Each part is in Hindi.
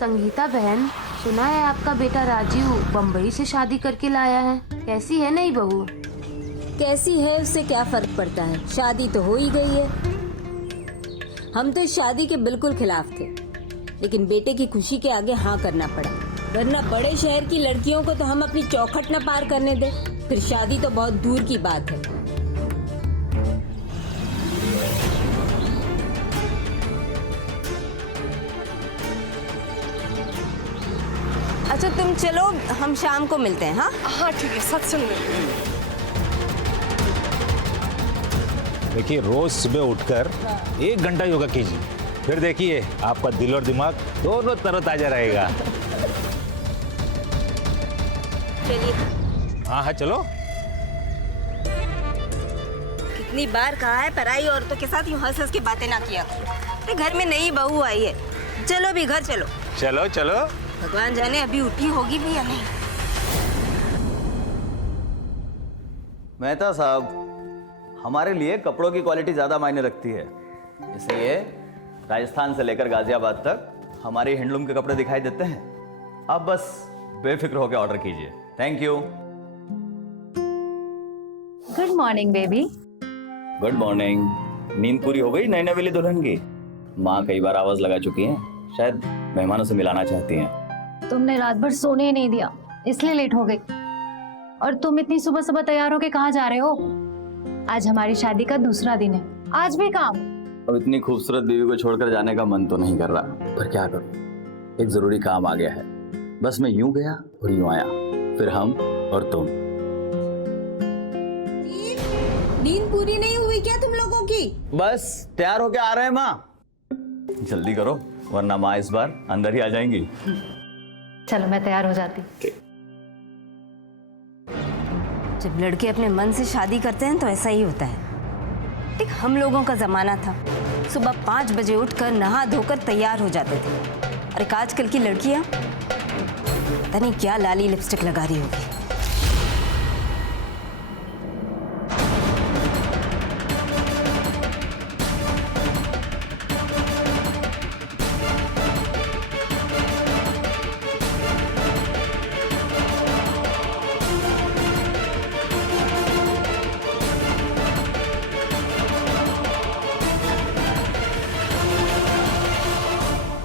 संगीता बहन, सुना है आपका बेटा राजीव बम्बई से शादी करके लाया है। कैसी है नई बहू? कैसी है उससे क्या फर्क पड़ता है, शादी तो हो ही गई है। हम तो इस शादी के बिल्कुल खिलाफ थे, लेकिन बेटे की खुशी के आगे हाँ करना पड़ा, वरना बड़े शहर की लड़कियों को तो हम अपनी चौखट न पार करने दे, फिर शादी तो बहुत दूर की बात है। अच्छा तुम चलो, हम शाम को मिलते हैं। हाँ हाँ ठीक है, सत्संग में। देखिए, रोज सुबह उठकर 1 घंटा योगा कीजिए, फिर देखिए आपका दिल और दिमाग दोनों तरोताजा रहेगा। चलिए। हाँ हाँ चलो। कितनी बार कहा है पराई औरतों के साथ यूं हंस हंस के बातें ना किया करो। घर में नई बहू आई है, चलो भी घर चलो। चलो चलो। भगवान जाने अभी उठी होगी भी या नहीं। मेहता साहब, हमारे लिए कपड़ों की क्वालिटी ज़्यादा मायने रखती है, इसलिए राजस्थान से लेकर गाजियाबाद तक हमारे हैंडलूम के कपड़े दिखाई देते हैं। आप बस बेफिक्र होकर ऑर्डर कीजिए। Thank you. Good morning baby. Good morning. नींद पूरी हो गई नई नवेली दुल्हन की? माँ कई बार आवाज लगा चुकी हैं, शायद मेहमानों से मिलाना चाहती हैं। तुमने रात भर सोने ही नहीं दिया, इसलिए लेट हो गई। और तुम इतनी सुबह सुबह तैयार होके कहाँ जा रहे हो? आज हमारी शादी का दूसरा दिन है, आज भी काम? अब इतनी खूबसूरत बीवी को छोड़कर जाने का मन तो नहीं कर रहा, पर क्या करूं, एक जरूरी काम आ गया है। बस मैं यूं गया और यूं आया, फिर हम और तुम। नींद पूरी नहीं हुई क्या तुम लोगों की? बस तैयार होके आ रहे हैं माँ, जल्दी करो वरना माँ इस बार अंदर ही आ जाएंगी। चलो मैं तैयार हो जाती। जब लड़के अपने मन से शादी करते हैं तो ऐसा ही होता है। ठीक हम लोगों का जमाना था, सुबह 5 बजे उठकर नहा धोकर तैयार हो जाते थे। और आजकल की लड़कियां पता नहीं क्या लाली लिपस्टिक लगा रही होगी।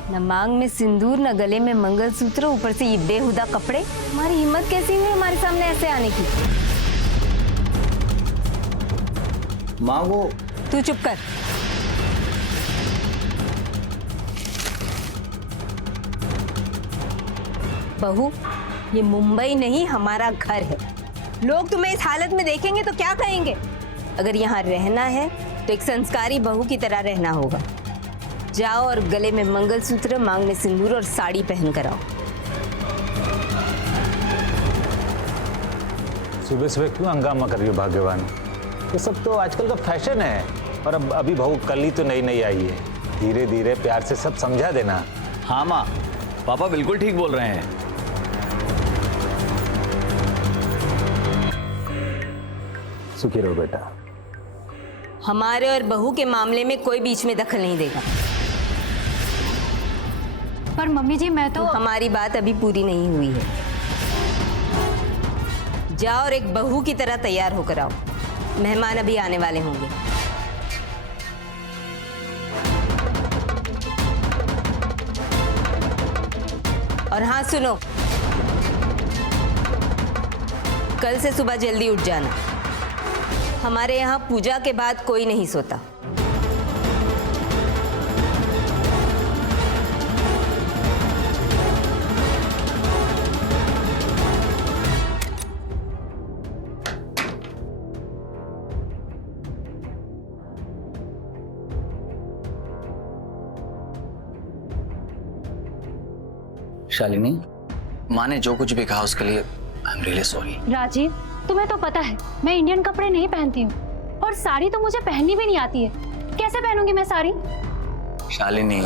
न मांग में सिंदूर, न गले में मंगलसूत्र, ऊपर से ये बेहुदा कपड़े। हमारी हिम्मत कैसी हुई हमारे सामने ऐसे आने की? माँ वो तू चुप कर। बहू, ये मुंबई नहीं हमारा घर है। लोग तुम्हें इस हालत में देखेंगे तो क्या कहेंगे? अगर यहाँ रहना है तो एक संस्कारी बहू की तरह रहना होगा। जाओ और गले में मंगलसूत्र, मांग में सिंदूर और साड़ी पहन कर आओ। सुबह सुबह क्यों हंगामा कर रही हो भाग्यवान? ये सब तो आजकल का फैशन है। और अब अभी बहू कल ही तो नई आई है, धीरे धीरे प्यार से सब समझा देना। हाँ माँ, पापा बिल्कुल ठीक बोल रहे हैं। सुखी रहो बेटा। हमारे और बहू के मामले में कोई बीच में दखल नहीं देगा। पर मम्मी जी मैं तो हमारी बात अभी पूरी नहीं हुई है। जाओ और एक बहू की तरह तैयार होकर आओ, मेहमान अभी आने वाले होंगे। और हाँ सुनो, कल से सुबह जल्दी उठ जाना। हमारे यहाँ पूजा के बाद कोई नहीं सोता। शालिनी, माँ ने जो कुछ भी कहा उसके लिए I am really sorry. Rajiv, तुम्हें तो पता है मैं इंडियन कपड़े नहीं पहनती हूँ, और साड़ी तो मुझे पहननी भी नहीं आती है। कैसे पहनूंगी मैं साड़ी? शालिनी,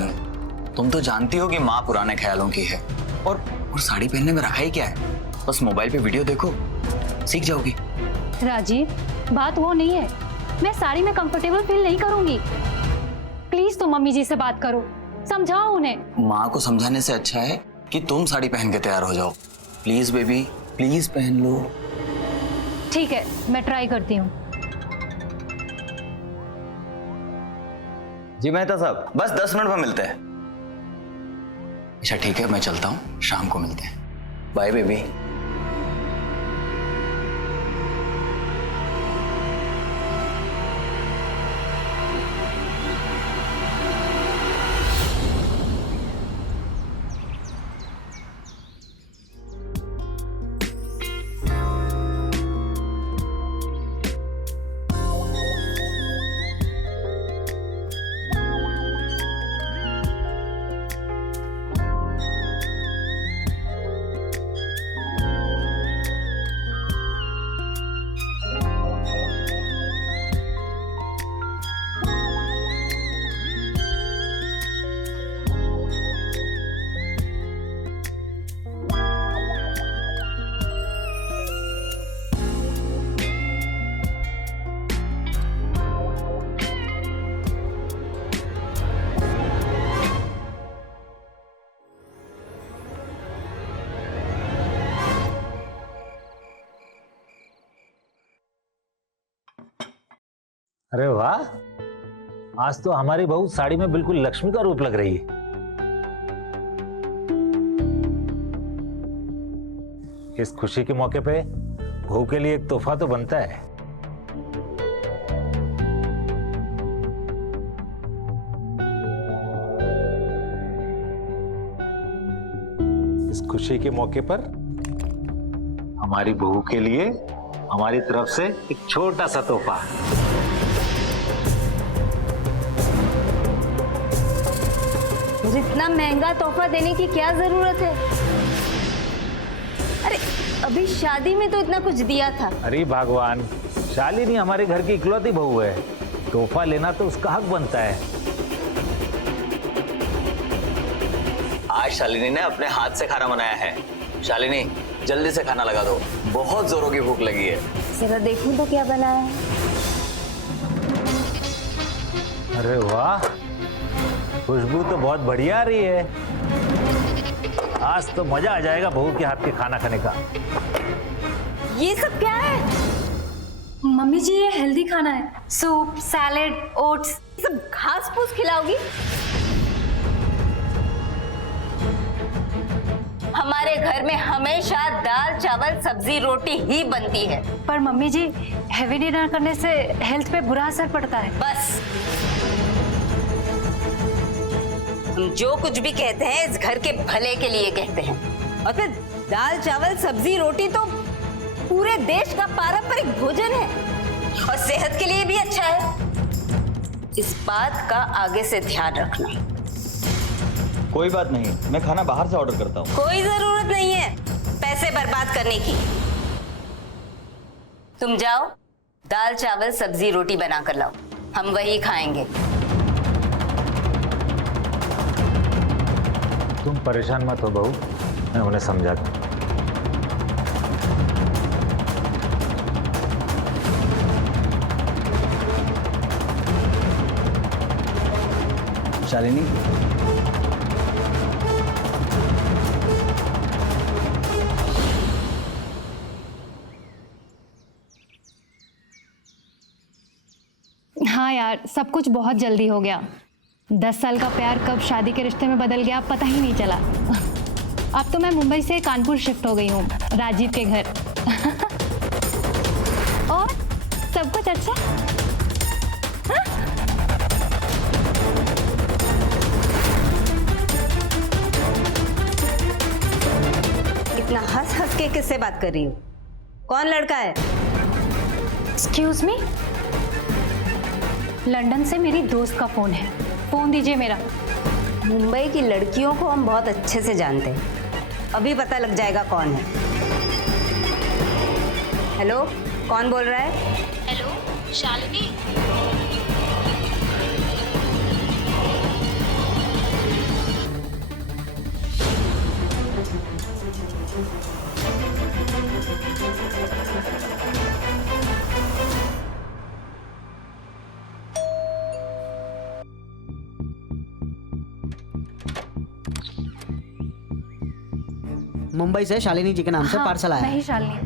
तुम तो जानती हो कि माँ पुराने ख्यालों की है, और साड़ी पहनने में रखा ही क्या है? बस मोबाइल पे वीडियो देखो, सीख जाओगी। राजीव, बात वो नहीं है, मैं साड़ी में कंफर्टेबल फील नहीं करूंगी। प्लीज तुम मम्मी जी से बात करो, समझाओ उन्हें। माँ को समझाने से अच्छा है कि तुम साड़ी पहन के तैयार हो जाओ। प्लीज बेबी, प्लीज पहन लो। ठीक है, मैं ट्राई करती हूँ। जी मेहता साहब। बस 10 मिनट में मिलते हैं। अच्छा ठीक है, मैं चलता हूँ, शाम को मिलते हैं। Bye baby. अरे वाह, आज तो हमारी बहू साड़ी में बिल्कुल लक्ष्मी का रूप लग रही है। इस खुशी के मौके पे बहू के लिए एक तोहफा तो बनता है। इस खुशी के मौके पर हमारी बहू के लिए हमारी तरफ से एक छोटा सा तोहफा। इतना महंगा तोहफा देने की क्या जरूरत है? अरे अभी शादी में तो इतना कुछ दिया था। अरे भगवान, शालिनी हमारे घर की इकलौती बहू है, तोहफा लेना तो उसका हक बनता है। आज शालिनी ने अपने हाथ से खाना बनाया है। शालिनी, जल्दी से खाना लगा दो, बहुत जोरों की भूख लगी है। जरा देखूं तो क्या बना है। अरे वाह, खुशबू तो बहुत बढ़िया आ रही है। आज तो मजा आ जाएगा बहू के हाथ के खाना खाने का। ये सब क्या है? मम्मी जी, ये हेल्दी खाना है। Soup, salad, oats. सब घास फूस खिलाओगी? हमारे घर में हमेशा दाल चावल सब्जी रोटी ही बनती है। पर मम्मी जी, हैवी डिनर करने से हेल्थ पे बुरा असर पड़ता है। बस, हम जो कुछ भी कहते हैं इस घर के भले के लिए कहते हैं। और फिर दाल चावल सब्जी रोटी तो पूरे देश का पारंपरिक भोजन है और सेहत के लिए भी अच्छा है। इस बात का आगे से ध्यान रखना। कोई बात नहीं, मैं खाना बाहर से ऑर्डर करता हूँ। कोई जरूरत नहीं है पैसे बर्बाद करने की। तुम जाओ, दाल चावल सब्जी रोटी बना कर लाओ, हम वही खाएंगे। तुम परेशान मत हो बहू, मैं उन्हें समझा दूं। शालिनी, हाँ यार, सब कुछ बहुत जल्दी हो गया। 10 साल का प्यार कब शादी के रिश्ते में बदल गया पता ही नहीं चला। अब तो मैं मुंबई से कानपुर शिफ्ट हो गई हूँ, राजीव के घर। और सब कुछ अच्छा। हाँ? इतना हंस हंस के किससे बात कर रही हूँ? कौन लड़का है? एक्सक्यूज मी, लंदन से मेरी दोस्त का फोन है, फोन दीजिए मेरा। मुंबई की लड़कियों को हम बहुत अच्छे से जानते हैं, अभी पता लग जाएगा कौन है। हेलो, कौन बोल रहा है? हेलो, शालिनी। मुंबई से शालिनी जी के नाम से पार्सल आया मैं है। ही शालिनी।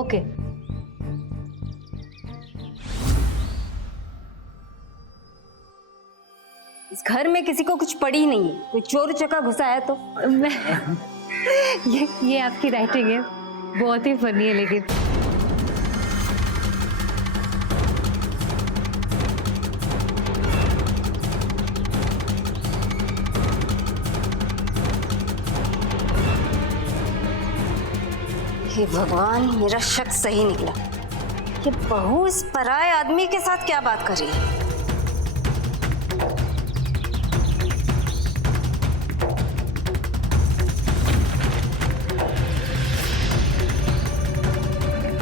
ओके। इस घर में किसी को कुछ पड़ी ही नहीं है, कोई चोर चका घुसा है तो। मैं ये आपकी राइटिंग है, बहुत ही फनी है लेकिन। हे भगवान, मेरा शक सही निकला। ये बहू इस पराये आदमी के साथ क्या बात कर रही है?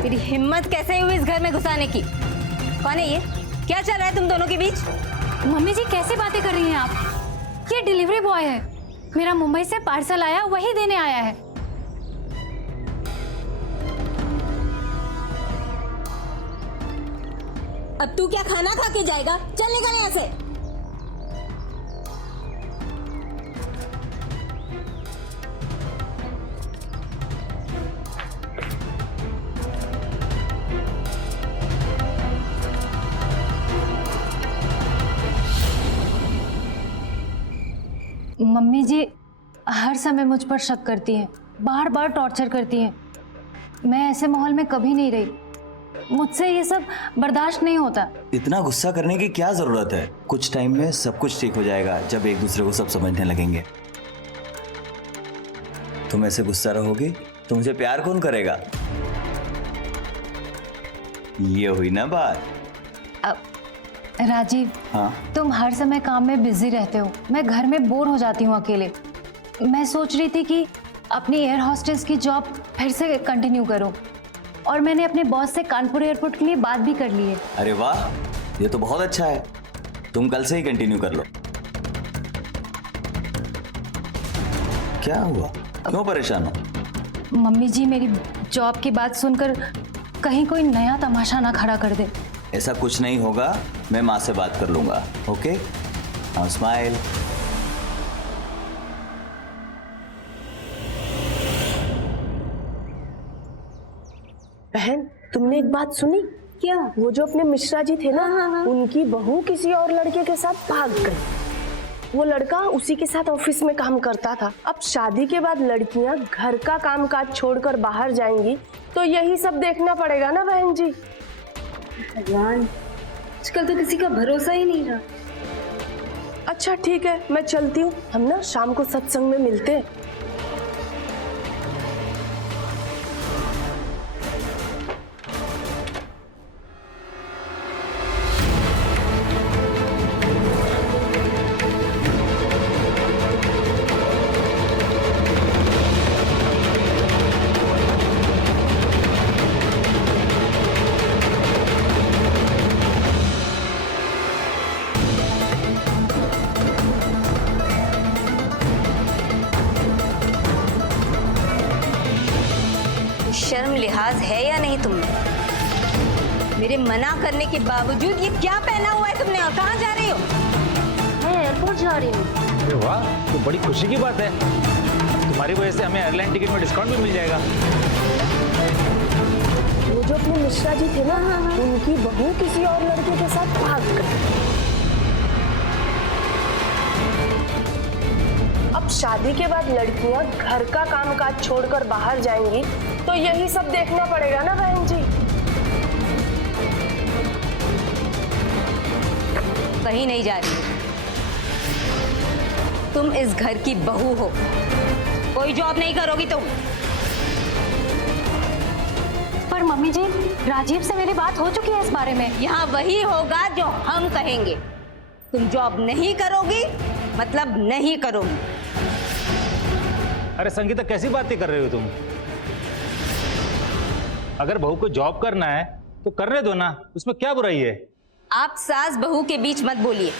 तेरी हिम्मत कैसे हुई इस घर में घुसाने की? कौन है ये? क्या चल रहा है तुम दोनों के बीच? मम्मी जी कैसी बातें कर रही हैं आप? ये डिलीवरी बॉय है, मेरा मुंबई से पार्सल आया, वही देने आया है। अब तू क्या खाना खा के जाएगा? चल निकल यहाँ से। मम्मी जी हर समय मुझ पर शक करती हैं, बार बार टॉर्चर करती हैं। मैं ऐसे माहौल में कभी नहीं रही, मुझसे ये सब बर्दाश्त नहीं होता। इतना गुस्सा करने की क्या जरूरत है? कुछ टाइम में सब कुछ ठीक हो जाएगा, जब एक दूसरे को सब समझने लगेंगे। तुम ऐसे गुस्सा रहोगी तो मुझे प्यार कौन करेगा? ये हुई ना बात। अब राजीव, हाँ, तुम हर समय काम में बिजी रहते हो, मैं घर में बोर हो जाती हूँ अकेले। मैं सोच रही थी कि अपनी एयर हॉस्टेस की जॉब फिर से कंटिन्यू करूँ, और मैंने अपने बॉस से कानपुर एयरपोर्ट के लिए बात भी कर ली है। अरे वाह, ये तो बहुत अच्छा है। तुम कल से ही कंटिन्यू कर लो। क्या हुआ, क्यों परेशान हो? मम्मी जी मेरी जॉब की बात सुनकर कहीं कोई नया तमाशा ना खड़ा कर दे। ऐसा कुछ नहीं होगा, मैं माँ से बात कर लूंगा। Okay, now smile. बहन, तुमने एक बात सुनी क्या? वो जो अपने मिश्रा जी थे ना, उनकी बहू किसी और लड़के के साथ भाग गई। वो लड़का उसी के साथ ऑफिस में काम करता था। अब शादी के बाद लड़कियां घर का कामकाज छोड़कर बाहर जाएंगी तो यही सब देखना पड़ेगा ना बहन जी। भगवान, आजकल तो किसी का भरोसा ही नहीं रहा। अच्छा ठीक है, मैं चलती हूँ, हम ना शाम को सत्संग में मिलते हैं। शर्म लिहाज है या नहीं तुम्हें? मेरे मना करने के बावजूद ये क्या पहना हुआ है तुमने, और कहाँ जा रही हो? मैं एयरपोर्ट जा रही हूँ। अरे वाह, तो बड़ी खुशी की बात है। तुम्हारी वजह से हमें एयरलाइन टिकट में डिस्काउंट भी मिल जाएगा। वो जो अपने मिश्रा जी थे ना, उनकी बहू किसी और लड़के के साथ भाग गई। अब शादी के बाद लड़कियां घर का कामकाज छोड़कर बाहर जाएंगी तो यही सब देखना पड़ेगा ना बहन जी। कहीं नहीं जा रही। तुम इस घर की बहू हो, कोई जॉब नहीं करोगी तुम। पर मम्मी जी, राजीव से मेरी बात हो चुकी है इस बारे में। यहाँ वही होगा जो हम कहेंगे। तुम जॉब नहीं करोगी मतलब नहीं करोगी। अरे संगीता, कैसी बातें कर रही हो तुम? अगर बहू को जॉब करना है तो करने दो ना, उसमें क्या बुराई है? आप सास बहू के बीच मत बोलिए।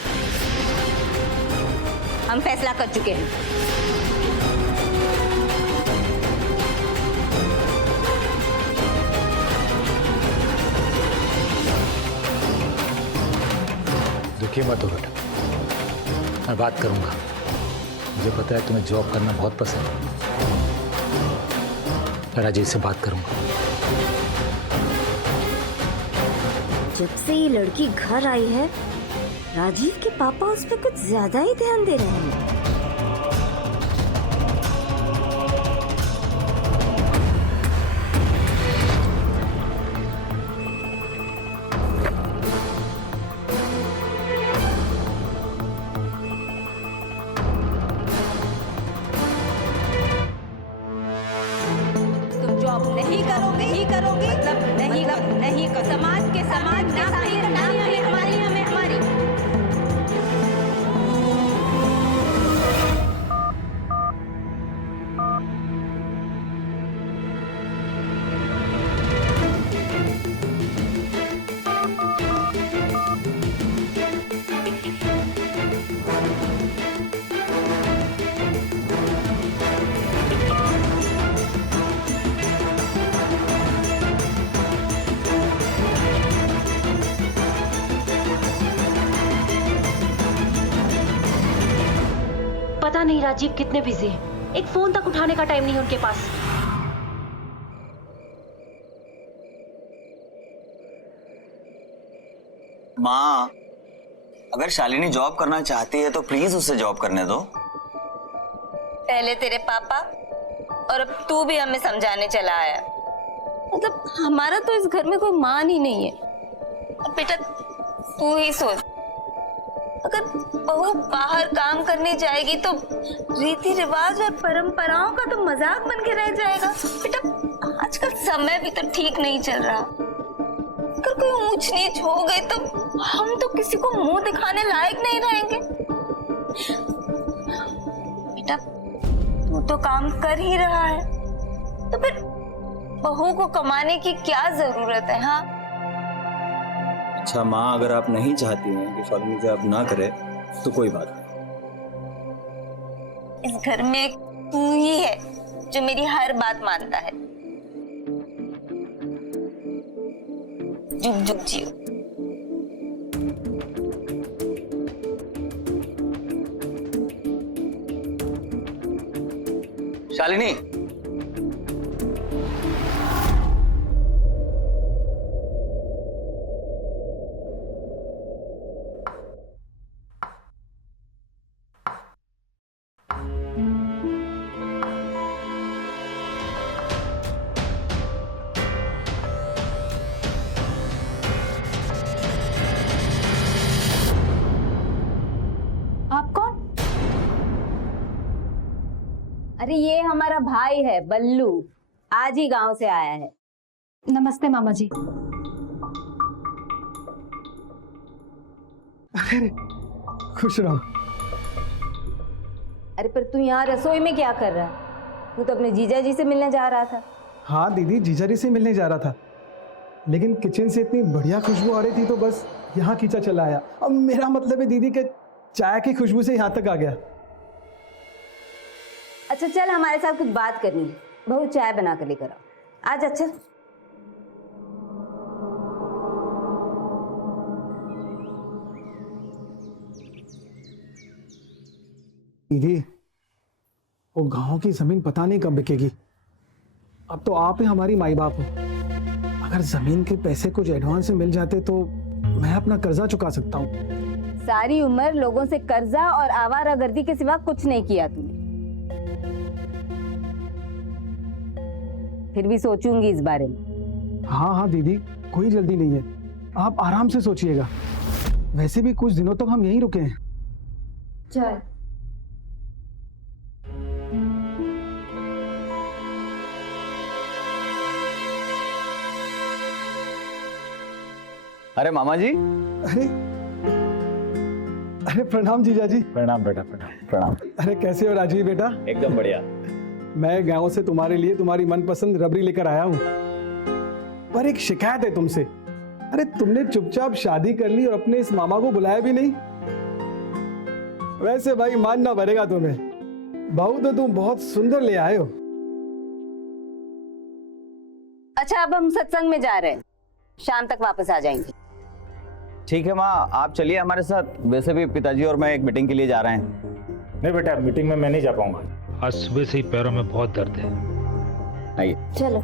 हम फैसला कर चुके हैं। दुखी मत हो बेटा, मैं बात करूंगा। मुझे पता है तुम्हें जॉब करना बहुत पसंद है। मैं राजीव से बात करूंगा। जब से ये लड़की घर आई है, राजीव के पापा उस पर कुछ ज्यादा ही ध्यान दे रहे हैं। तुम जॉब नहीं करोगे मतलब नहीं कर समाज के सामने हमारी पता नहीं राजीव कितने बिजी हैं। एक फोन तक उठाने का टाइम नहीं है उनके पास। माँ, अगर शालिनी जॉब करना चाहती है तो प्लीज उसे जॉब करने दो। पहले तेरे पापा और अब तू भी हमें समझाने चला आया। मतलब हमारा तो इस घर में कोई मान ही नहीं है। अब बेटा तू ही सोच, अगर बहू बाहर काम करने जाएगी तो रीति रिवाज और परंपराओं का तो मजाक बन के रह जाएगा। बेटा आजकल समय भी तो ठीक नहीं चल रहा। अगर कोई ऊंच नीच हो गई तो हम तो किसी को मुंह दिखाने लायक नहीं रहेंगे। बेटा तू तो काम कर ही रहा है, तो फिर बहू को कमाने की क्या जरूरत है? हाँ अच्छा माँ, अगर आप नहीं चाहती हैं कि शालिनी जॉब ना करे तो कोई बात नहीं। इस घर में तू ही है जो मेरी हर बात मानता है। जुग जुग जियो। शालिनी, आप कौन? अरे ये हमारा भाई है बल्लू, आज ही गांव से आया है। नमस्ते मामा जी। खुश रहो। अरे पर तू यहाँ रसोई में क्या कर रहा है? तू तो अपने जीजा जी से मिलने जा रहा था। हाँ दीदी, जीजाजी से मिलने जा रहा था, लेकिन किचन से इतनी बढ़िया खुशबू आ रही थी तो बस यहाँ खींचा चला आया। अब मेरा मतलब है दीदी के चाय की खुशबू से यहाँ तक आ गया। अच्छा चल, हमारे साथ कुछ बात करनी है। बहू चाय बना कर लेकर आओ आज। अच्छा दीदी, वो गांव की जमीन पता नहीं कब बिकेगी। अब तो आप ही हमारी माई बाप हो। अगर जमीन के पैसे कुछ एडवांस में मिल जाते तो मैं अपना कर्जा चुका सकता हूँ। सारी उम्र लोगों से कर्जा और आवारागर्दी के सिवा कुछ नहीं किया तूने। फिर भी सोचूंगी इस बारे में। हाँ हाँ दीदी, कोई जल्दी नहीं है, आप आराम से सोचिएगा। वैसे भी कुछ दिनों तक हम यहीं रुके हैं। चाय। अरे मामा जी। अरे अरे प्रणाम जीजा जी। प्रणाम बेटा, प्रणाम। प्रणाम। अरे कैसे हो राजीव बेटा? एकदम बढ़िया। मैं गांव से तुम्हारे लिए तुम्हारी मनपसंद रबड़ी लेकर आया हूँ, पर एक शिकायत है तुमसे। अरे तुमने चुपचाप शादी कर ली और अपने इस मामा को बुलाया भी नहीं। वैसे भाई मानना पड़ेगा तुम्हें, बहू तो तुम बहुत सुंदर ले आए हो। अच्छा अब हम सत्संग में जा रहे हैं, शाम तक वापस आ जाएंगे। ठीक है माँ, आप चलिए हमारे साथ। वैसे भी पिताजी और मैं एक मीटिंग के लिए जा रहे हैं। नहीं बेटा, मीटिंग में मैं नहीं जा पाऊंगा। आज सुबह से ही पैरों में बहुत दर्द है। आइए। चलो।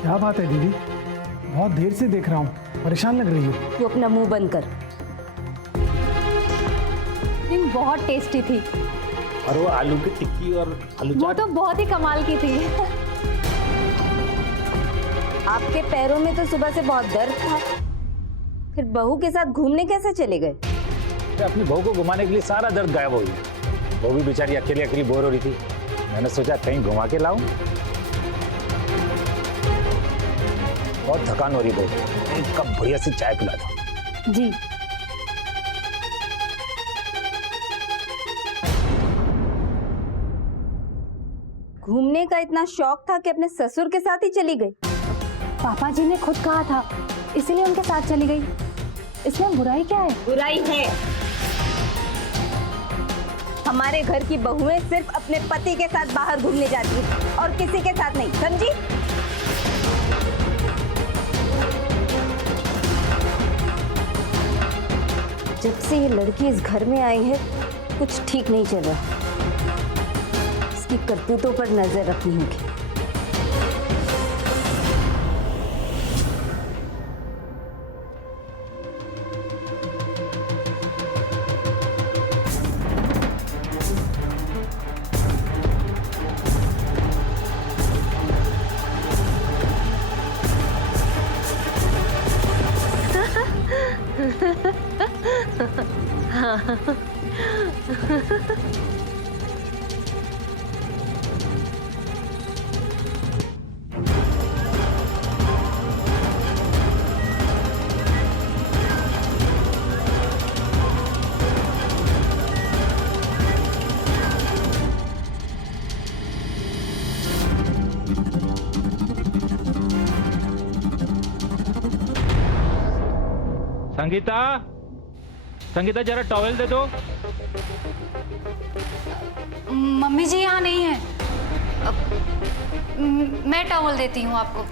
क्या बात है दीदी, बहुत देर से देख रहा हूँ, परेशान लग रही हो। तू अपना मुंह बंद कर। बहुत टेस्टी थी। और वो आलू की टिक्की और आलू वो तो बहुत ही कमाल की थी। आपके पैरों में तो सुबह से बहुत दर्द था, फिर बहू के साथ घूमने कैसे चले गए? अपनी बहू को घुमाने के लिए सारा दर्द गायब हो गया। वो भी बेचारी अकेली अकेली बोर हो रही थी। मैंने सोचा कहीं घुमा के लाऊं। बहुत थकान हो रही बहू, एक कप बढ़िया सी चाय पिला दो। जी। घूमने का इतना शौक था कि अपने ससुर के साथ ही चली गई? पापा जी ने खुद कहा था, इसीलिए उनके साथ चली गई। इसमें बुराई क्या है? बुराई है, हमारे घर की बहुएं सिर्फ अपने पति के साथ बाहर घूमने जाती हैं और किसी के साथ नहीं, समझी? जब से ये लड़की इस घर में आई है कुछ ठीक नहीं चल रहा। इसकी करतूतों पर नजर रखनी होगी। संगीता, संगीता जरा टॉवेल दे दो। मम्मी जी यहाँ नहीं है। मैं टॉवल देती हूँ आपको।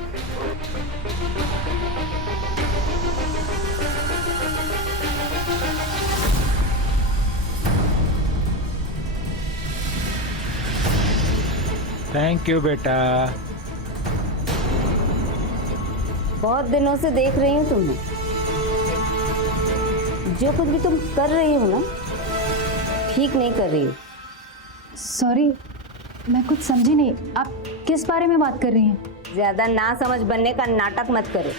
थैंक यू बेटा। बहुत दिनों से देख रही हूँ तुम्हें, जो कुछ भी तुम कर रही हो ना ठीक नहीं कर रही हो। सॉरी, मैं कुछ समझी नहीं। आप किस बारे में बात कर रही हैं? ज्यादा ना समझ बनने का नाटक मत करो।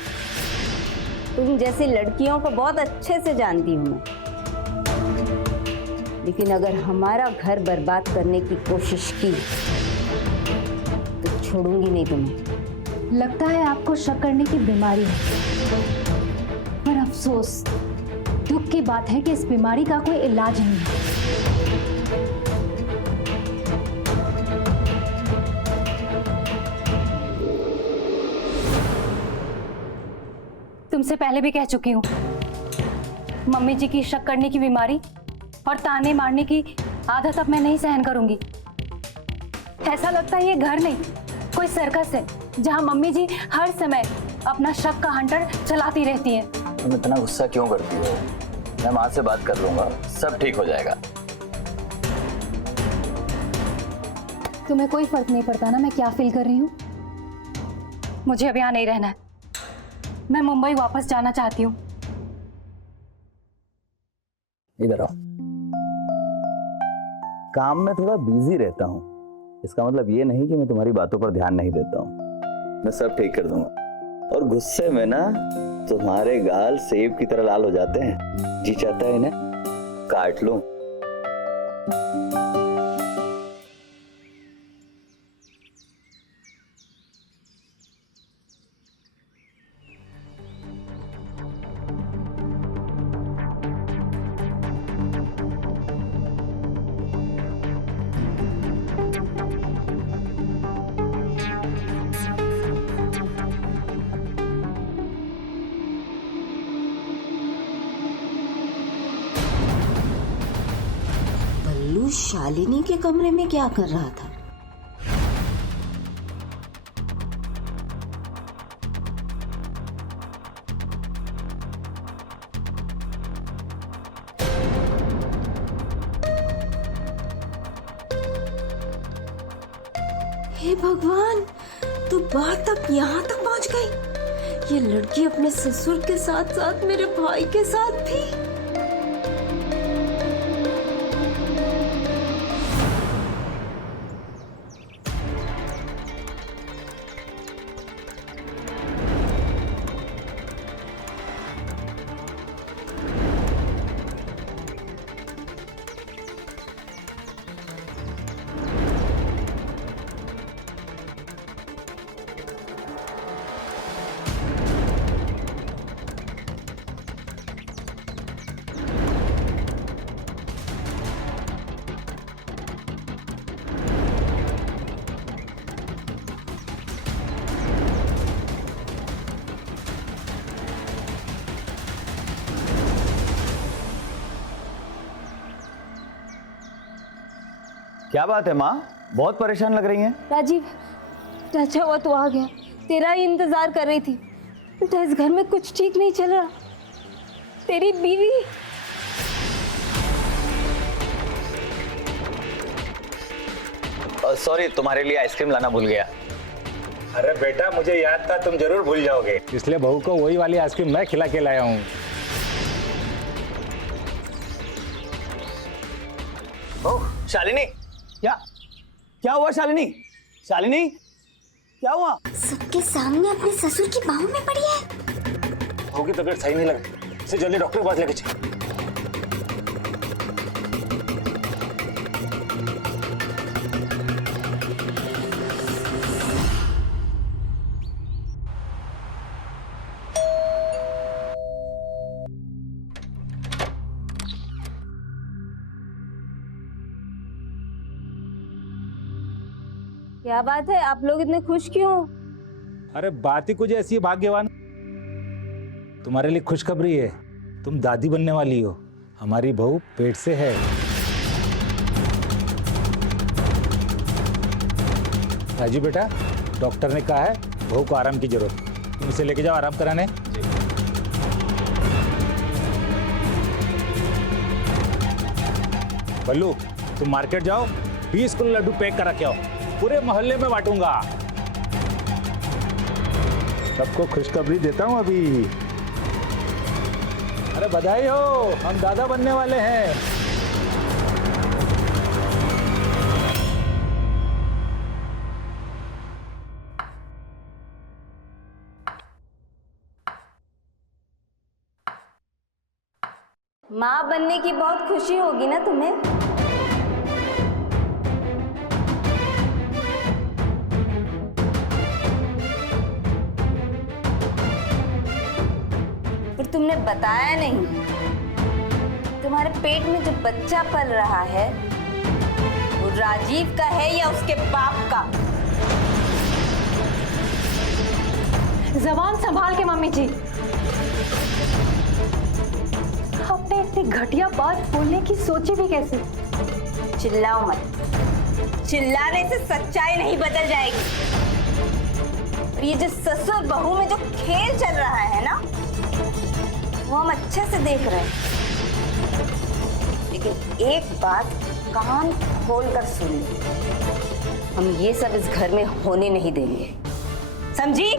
तुम जैसी लड़कियों को बहुत अच्छे से जानती हूँ मैं, लेकिन अगर हमारा घर बर्बाद करने की कोशिश की तो छोड़ूंगी नहीं तुम्हें। लगता है आपको शक करने की बीमारी है, पर अफसोस, दुख की बात है कि इस बीमारी का कोई इलाज नहीं है। तुमसे पहले भी कह चुकी हूँ, मम्मी जी की शक करने की बीमारी और ताने मारने की आदत अब मैं नहीं सहन करूंगी। ऐसा लगता है ये घर नहीं, कोई सर्कस है जहाँ मम्मी जी हर समय अपना शक का हंटर चलाती रहती हैं। तुम इतना गुस्सा क्यों करती हो? मैं माँ से बात कर लूंगा, सब ठीक हो जाएगा। तुम्हें कोई फर्क नहीं पड़ता ना मैं क्या फील कर रही हूँ? मुझे अब यहाँ नहीं रहना है, मैं मुंबई वापस जाना चाहती हूँ। इधर आओ। काम में थोड़ा बिजी रहता हूँ, इसका मतलब ये नहीं कि मैं तुम्हारी बातों पर ध्यान नहीं देता हूँ। मैं सब ठीक कर दूंगा। और गुस्से में ना तुम्हारे गाल सेब की तरह लाल हो जाते हैं, जी चाहता है इन्हें काट लूं। शालिनी के कमरे में क्या कर रहा था? हे भगवान, तो बात तक यहाँ तक पहुँच गई। ये लड़की अपने ससुर के साथ साथ मेरे भाई के साथ भी। क्या बात है माँ, बहुत परेशान लग रही हैं। राजीव, अच्छा हुआ तू आ गया। तेरा ही इंतजार कर रही थी। बेटा, इस घर में कुछ ठीक नहीं चल रहा। तेरी बीवी सॉरी, तुम्हारे लिए आइसक्रीम लाना भूल गया। अरे बेटा, मुझे याद था तुम जरूर भूल जाओगे, इसलिए बहू को वही वाली आइसक्रीम मैं खिला के लाया हूँ। ओह शालिनी, क्या हुआ शालिनी? शालिनी, क्या हुआ? सबके सामने अपने ससुर की बाहों में पड़ी है। बहू की तबीयत सही नहीं लग रही, इसे जल्दी डॉक्टर के पास लेके चल। क्या बात है, आप लोग इतने खुश क्यों? अरे बात ही कुछ ऐसी है भाग्यवान, तुम्हारे लिए खुशखबरी है। तुम दादी बनने वाली हो। हमारी बहू पेट से है। राजू बेटा, डॉक्टर ने कहा है बहू को आराम की जरूरत, तुम इसे लेके जाओ आराम कराने। बल्लू, तुम मार्केट जाओ, 20 किलो लड्डू पैक करा के आओ, पूरे मोहल्ले में बांटूंगा। सबको खुशखबरी देता हूं अभी। अरे बधाई हो, हम दादा बनने वाले हैं। माँ बनने की बहुत खुशी होगी ना तुम्हें? तुमने बताया नहीं, तुम्हारे पेट में जो बच्चा पल रहा है वो राजीव का है या उसके बाप का? जबान संभाल के मम्मी जी। आपने इतनी घटिया बात बोलने की सोची भी कैसे? चिल्लाओ मत, चिल्लाने से सच्चाई नहीं बदल जाएगी। और ये जो ससुर बहू में जो खेल चल रहा है ना, वो हम अच्छे से देख रहे हैं। लेकिन एक बात कान खोलकर सुन लो, हम ये सब इस घर में होने नहीं देंगे, समझी?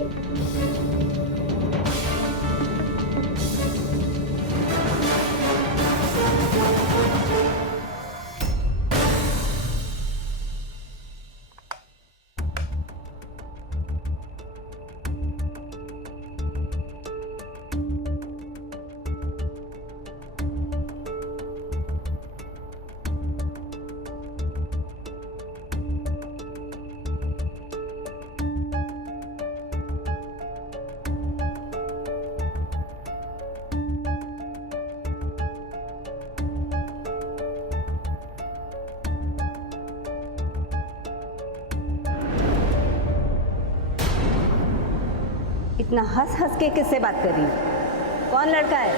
इतना हंस हंस के किससे बात कर रही है? कौन लड़का है?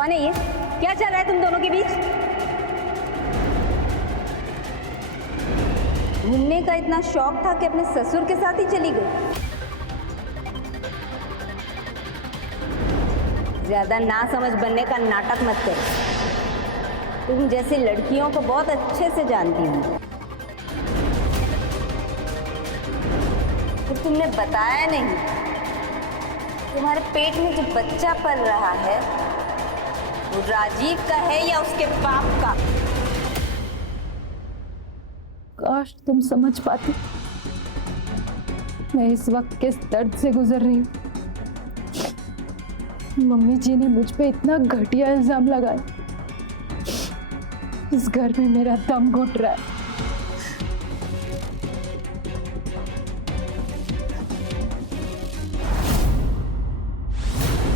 कौन है ये? क्या चल रहा है तुम दोनों के बीच? घूमने का इतना शौक था कि अपने ससुर के साथ ही चली गई। ज्यादा ना समझ बनने का नाटक मत करो। तुम जैसी लड़कियों को बहुत अच्छे से जानती हूँ। तो तुमने बताया नहीं, तुम्हारे पेट में जो बच्चा पल रहा है वो राजीव का है या उसके बाप का? काश तुम समझ पाती मैं इस वक्त किस दर्द से गुजर रही हूँ। मम्मी जी ने मुझ पे इतना घटिया इल्जाम लगाया। इस घर में मेरा दम घुट रहा है।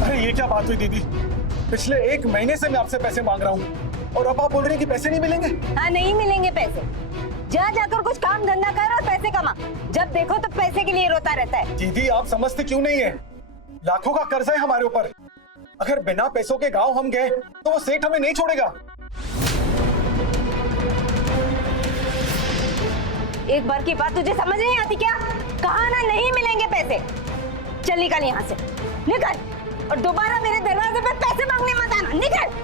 अरे ये क्या बात हुई दीदी? पिछले 1 महीने से मैं आपसे पैसे मांग रहा हूँ और अब आप बोल रहे हैं कि पैसे नहीं मिलेंगे? हाँ, नहीं मिलेंगे पैसे। जा जाकर कुछ काम धंधा कर और पैसे कमा। जब देखो तो पैसे के लिए रोता रहता है। दीदी आप समझते क्यों नहीं है? लाखों का कर्ज है हमारे ऊपर। अगर बिना पैसों के गांव हम गए तो वो सेठ हमें नहीं छोड़ेगा। एक बार की बात तुझे समझ नहीं आती क्या? कहा ना नहीं मिलेंगे पैसे। चल निकल यहाँ से, निकल। और दोबारा मेरे दरवाजे पे पैसे मांगने मत आना, निकल।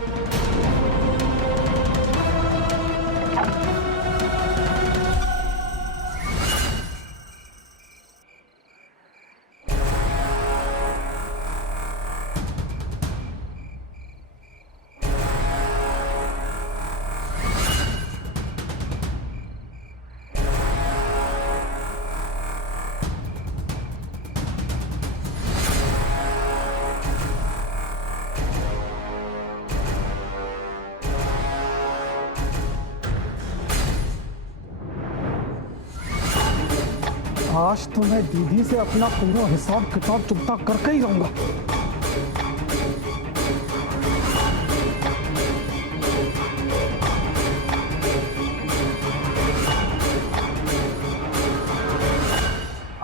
आज तो मैं दीदी से अपना पूरा हिसाब किताब चुकता करके ही रहूंगा।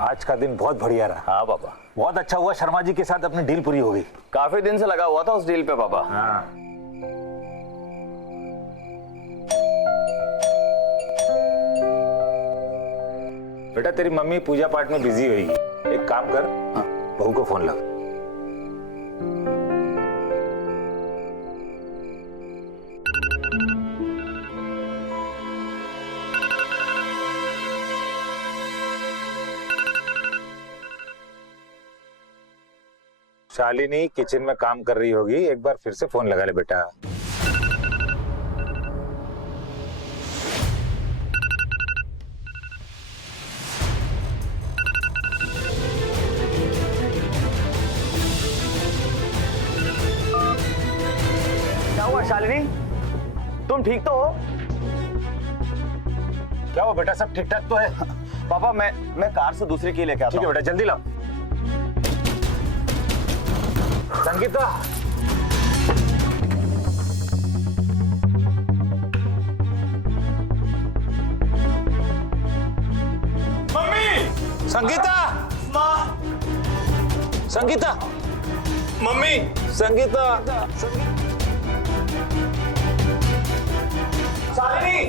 आज का दिन बहुत बढ़िया रहा। हाँ पापा, बहुत अच्छा हुआ शर्मा जी के साथ अपनी डील पूरी हो गई। काफी दिन से लगा हुआ था उस डील पे पापा। हाँ। बेटा तेरी मम्मी पूजा पाठ में बिजी होगी, एक काम कर, बहू को फोन लगा। शालिनी किचन में काम कर रही होगी, एक बार फिर से फोन लगा ले बेटा। क्या हुआ शालिनी, तुम ठीक तो हो? क्या हुआ बेटा, सब ठीक ठाक तो है? पापा मैं कार से दूसरी की लेके आता ठीक है हूँ। बेटा, जल्दी लाओ। संगीता, मम्मी! संगीता, माँ! संगीता, मम्मी! संगीता, शालिनी!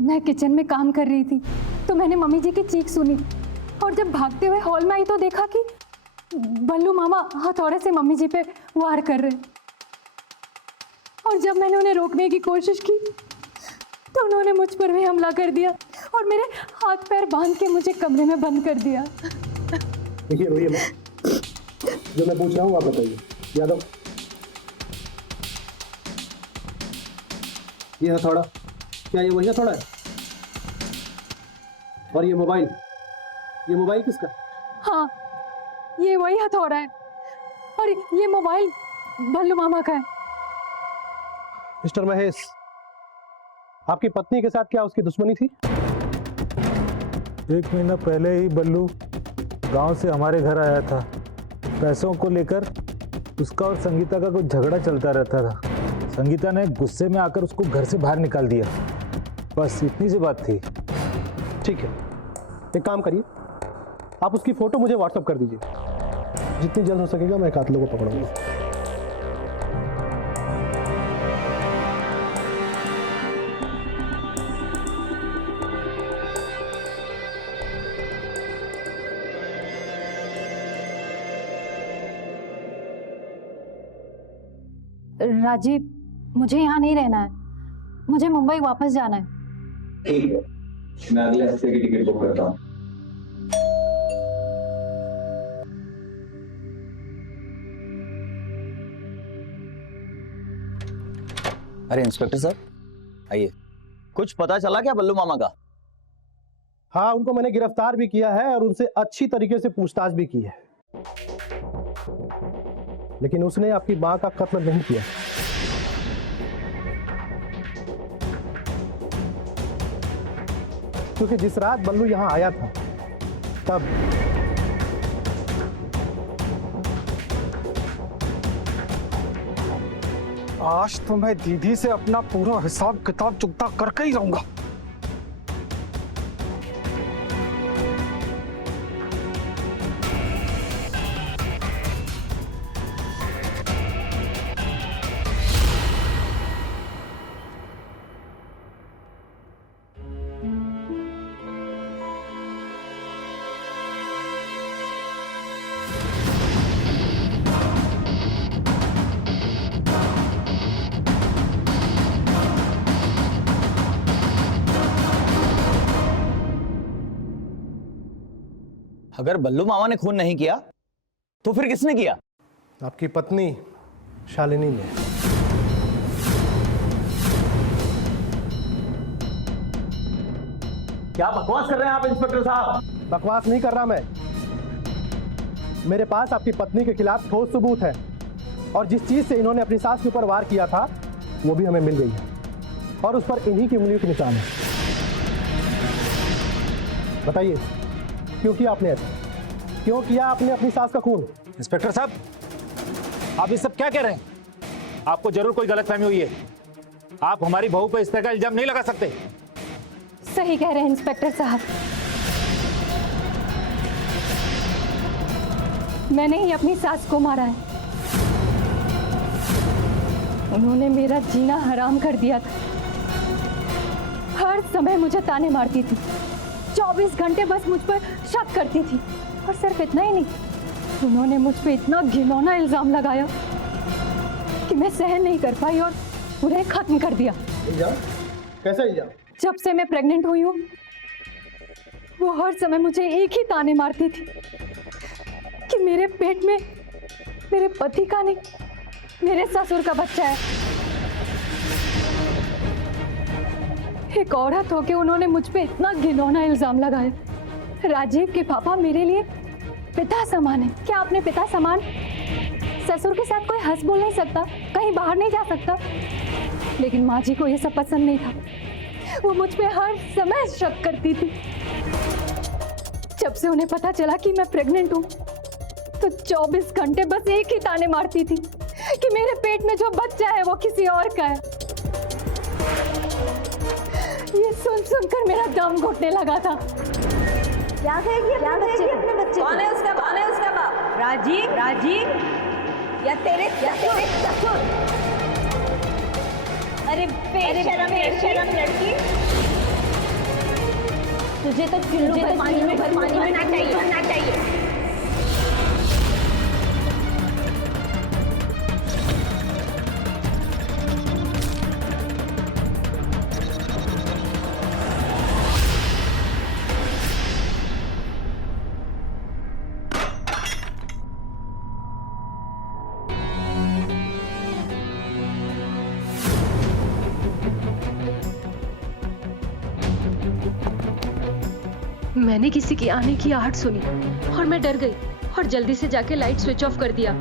मैं किचन में काम कर रही थी तो मैंने मम्मी जी की चीख सुनी और जब भागते हुए हॉल में आई तो देखा कि बल्लू मामा हथौड़े से मम्मी जी पे वार कर रहे। और जब मैंने उन्हें रोकने की कोशिश की तो उन्होंने मुझ पर भी हमला कर दिया और मेरे हाथ पैर बांध के मुझे कमरे में बंद कर दिया। देखिए रोइए मत, जो मैं पूछ रहा हूँ आप बताइए। यादव, ये हथौड़ा क्या ये वही हथौड़ा है? और ये मोबाइल किसका? हाँ, ये वही हथौड़ा है और ये मोबाइल बल्लू मामा का है। मिस्टर महेश, आपकी पत्नी के साथ क्या उसकी दुश्मनी थी? 1 महीना पहले ही बल्लू गांव से हमारे घर आया था। पैसों को लेकर उसका और संगीता का कुछ झगड़ा चलता रहता था। संगीता ने गुस्से में आकर उसको घर से बाहर निकाल दिया, बस इतनी सी बात थी। ठीक है, एक काम करिए, आप उसकी फोटो मुझे व्हाट्सएप कर दीजिए। जितनी जल्द हो सकेगा मैं कातिलों को पकड़ूंगा। राजीव, मुझे यहाँ नहीं रहना है, मुझे मुंबई वापस जाना है। ठीक है, मैं अगले हफ्ते की टिकट बुक करता हूँ। अरे इंस्पेक्टर साहब, आइए। कुछ पता चला क्या बल्लू मामा का? हाँ, उनको मैंने गिरफ्तार भी किया है और उनसे अच्छी तरीके से पूछताछ भी की है, लेकिन उसने आपकी मां का कत्ल नहीं किया। क्योंकि जिस रात बल्लू यहां आया था तब आज तो मैं दीदी से अपना पूरा हिसाब किताब चुकता करके ही रहूंगा। अगर बल्लू मामा ने खून नहीं किया तो फिर किसने किया? आपकी पत्नी शालिनी ने। क्या बकवास कर रहे हैं आप इंस्पेक्टर साहब? बकवास नहीं कर रहा मैं। मेरे पास आपकी पत्नी के खिलाफ ठोस सबूत है और जिस चीज से इन्होंने अपनी सास के ऊपर वार किया था वो भी हमें मिल गई है और उस पर इन्हीं की उंगलियों के निशान है। बताइए, क्यों किया आपने ऐसा? क्यों किया आपने अपनी सास का खून? इंस्पेक्टर साहब, आप ये सब क्या कह रहे हैं? आपको जरूर कोई गलतफहमी हुई है। आप हमारी बहू पर इस तरह का इल्जाम नहीं लगा सकते। सही कह रहे हैं इंस्पेक्टर साहब, मैंने ही अपनी सास को मारा है। उन्होंने मेरा जीना हराम कर दिया था। हर समय मुझे ताने मारती थी, 24 घंटे बस मुझ पर शक करती थी। और सिर्फ इतना ही नहीं, उन्होंने मुझ पे इतना घिनौना इल्जाम लगाया कि मैं सहन नहीं कर पाई और उन्हें खत्म कर दिया। इल्जाम? कैसा इल्जाम? जब से मैं प्रेग्नेंट हुई हूँ, वो हर समय मुझे एक ही ताने मारती थी कि मेरे पेट में मेरे पति का नहीं, मेरे ससुर का बच्चा है। एक औरत होके उन्होंने मुझ पे इतना घिनौना इल्जाम लगाया। राजीव के पापा मेरे लिए पिता समान है। क्या अपने पिता समान ससुर के साथ कोई हंस बोल नहीं सकता, कहीं बाहर नहीं जा सकता? लेकिन माँ जी को ये सब पसंद नहीं था। वो मुझ पे हर समय शक करती थी। जब से उन्हें पता चला कि मैं प्रेग्नेंट हूँ तो 24 घंटे बस एक ही ताने मारती थी कि मेरे पेट में जो बच्चा है वो किसी और का है। ये सुन सुनकर मेरा दम घुटने लगा था। क्या कहेगी अपने बच्चे? कौन है उसका बाप? राजीव या तेरे ससुर? अरे बेशरम लड़की, तुझे तो चुल्लू भर पानी में भरना चाहिए। मैंने किसी की आने की आहट सुनी और मैं डर गई और जल्दी से जाके लाइट स्विच ऑफ कर दिया।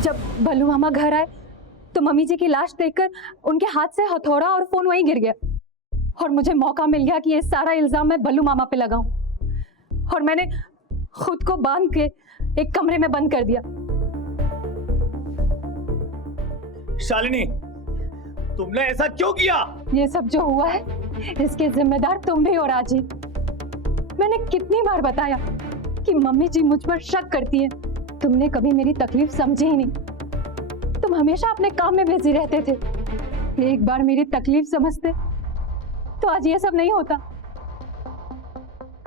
जब बल्लू मामा घर आए तो मम्मी जी की लाश देखकर उनके हाथ से हथौड़ा और फोन वहीं गिर गया। और मुझे मौका मिल गया कि ये सारा इल्जाम मैं बल्लू मामा पे लगाऊं, और मैंने खुद को बांध के एक कमरे में बंद कर दिया। शालिनी, तुमने ऐसा क्यों किया? ये सब जो हुआ है इसके जिम्मेदार तुम भी हो राजी। मैंने कितनी बार बताया कि मम्मी जी मुझ पर शक करती हैं, तुमने कभी मेरी तकलीफ समझी ही नहीं। तुम हमेशा अपने काम में बिजी रहते थे। एक बार मेरी तकलीफ समझते तो आज ये सब नहीं होता।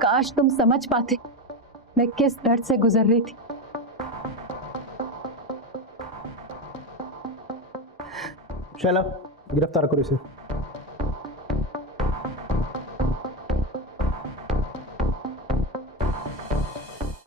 काश तुम समझ पाते मैं किस दर्द से गुजर रही थी। शैला, गिरफ्तार करो इसे।